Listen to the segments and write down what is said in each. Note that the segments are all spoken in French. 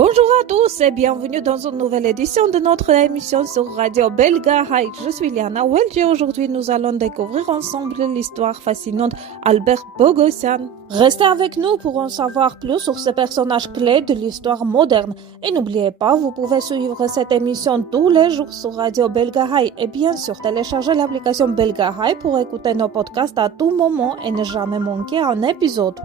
Bonjour à tous et bienvenue dans une nouvelle édition de notre émission sur Radio Belga High. Je suis Liana Welch et aujourd'hui nous allons découvrir ensemble l'histoire fascinante d'Albert Bogossian. Restez avec nous pour en savoir plus sur ces personnages clés de l'histoire moderne. Et n'oubliez pas, vous pouvez suivre cette émission tous les jours sur Radio Belga High et bien sûr télécharger l'application Belga High pour écouter nos podcasts à tout moment et ne jamais manquer un épisode.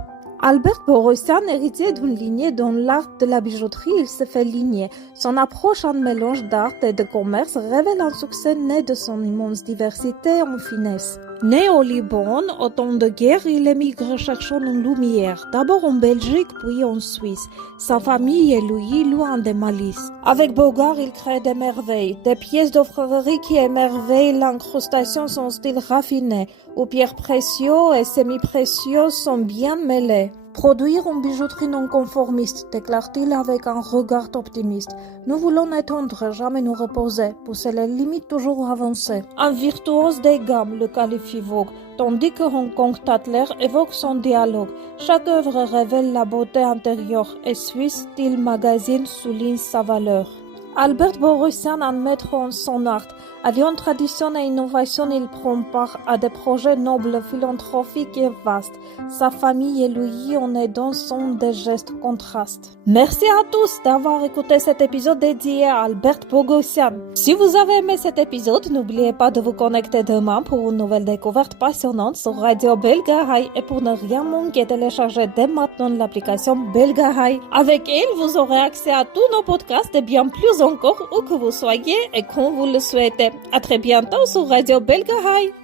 Albert Bogossian, héritier d'une lignée dans l'art de la bijouterie, il se fait ligner. Son approche en mélange d'art et de commerce révèle un succès né de son immense diversité en finesse. Né au Liban, au temps de guerre, il émigre cherchant une lumière, d'abord en Belgique puis en Suisse. Sa famille et lui loin des malices. Avec Bogart, il crée des merveilles, des pièces d'orfèvrerie qui émerveillent l'incrustation, son style raffiné, où pierres précieuses et semi-précieuses sont bien mêlées. Produire une bijouterie non conformiste, déclare-t-il avec un regard optimiste. Nous voulons n'étendre, jamais nous reposer, pousser les limites toujours avancées. Un virtuose des gammes, le qualifie Vogue, tandis que Hong Kong Tatler évoque son dialogue. Chaque œuvre révèle la beauté intérieure et Swiss Style Magazine souligne sa valeur. Albert Bogossian, un maître en son art, alliant tradition et innovation, il prend part à des projets nobles, philanthropiques et vastes. Sa famille et lui en aidant sont des gestes contrastes. Merci à tous d'avoir écouté cet épisode dédié à Albert Bogossian. Si vous avez aimé cet épisode, n'oubliez pas de vous connecter demain pour une nouvelle découverte passionnante sur Radio Belga High et pour ne rien manquer, téléchargez dès maintenant l'application Belga High. Avec elle, vous aurez accès à tous nos podcasts et bien plus encore où que vous soyez et quand vous le souhaitez. À très bientôt sur Radio Belga High.